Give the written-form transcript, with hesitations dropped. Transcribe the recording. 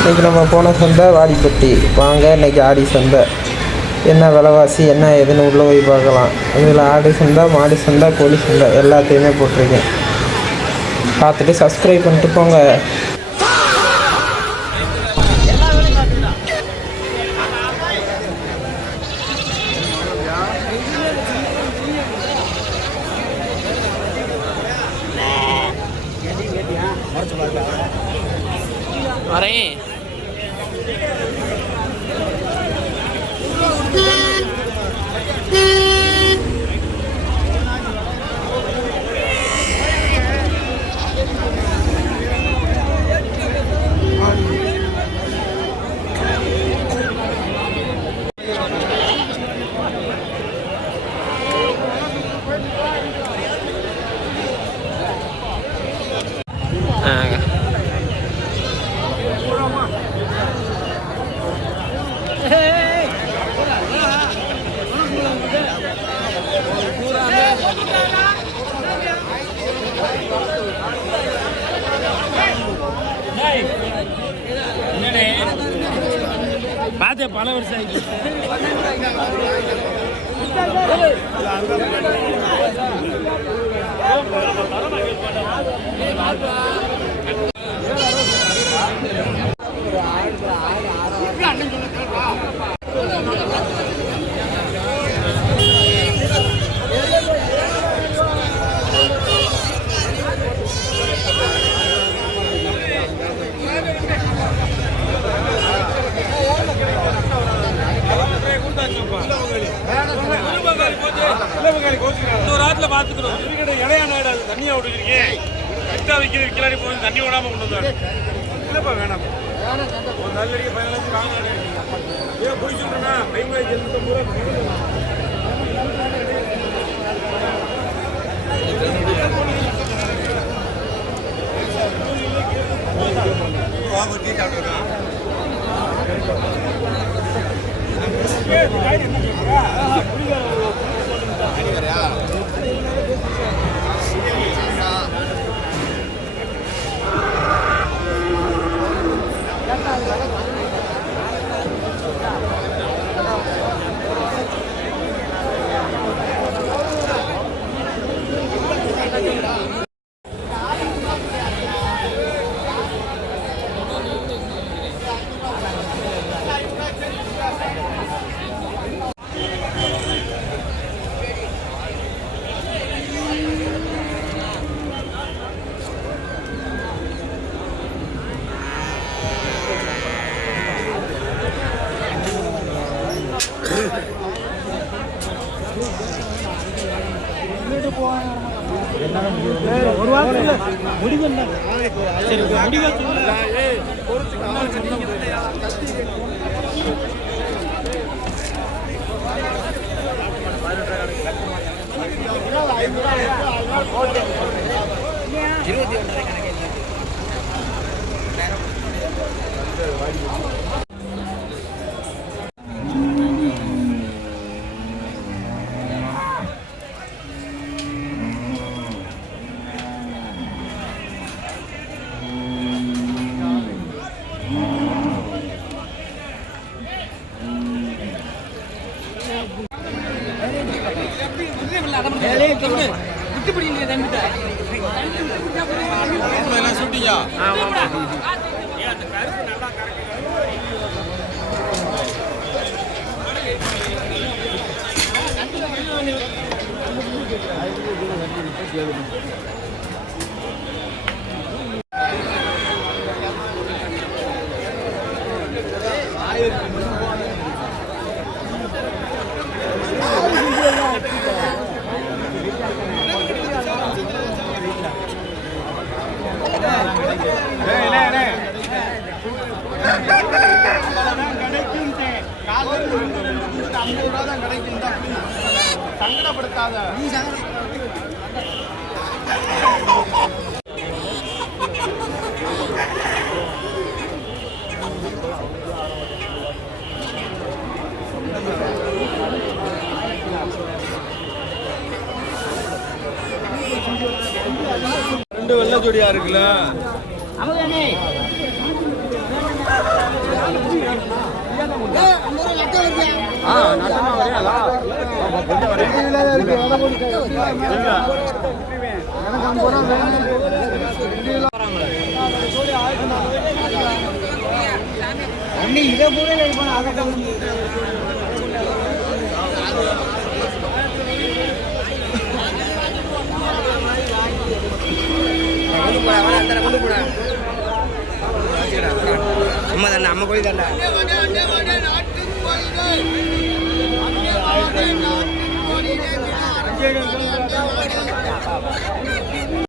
இன்றைக்கி நம்ம போன சந்தை வாடிப்பட்டி. வாங்க இன்றைக்கி ஆடி சந்தை என்ன விலைவாசி என்ன ஏதுன்னு உள்ளே போய் பார்க்கலாம். இதில் ஆடு சந்தை, மாடு சந்தை, கோழி சந்தை எல்லாத்தையுமே போட்டிருக்கேன். பார்த்துட்டு சப்ஸ்கிரைப் பண்ணிட்டு போங்க. வரேன். பாத்து பல வருஷம் பாத்துக்கிறோம். இடையா நாடாது தண்ணியா விட்டுக்கிறீங்க. கட்டா வைக்கிற விற்கிறாடி போய் தண்ணி விடாம கொண்டு வந்தாரு. இல்லப்பா வேணாம். ஒரு நல்லடிக்க 15 வாங்க. ஏன் போய் சொல்றேன்னா கைமாய் ஜெல்லுக்கு பூரா ஒரு வாரத்துல முடிவு சரி முடிவா சங்கடப்படுத்தாத. ரெண்டு வெள்ளை ஜோடியா இருக்குல்ல. இதை கூட நம்ம கோழி தாண்டா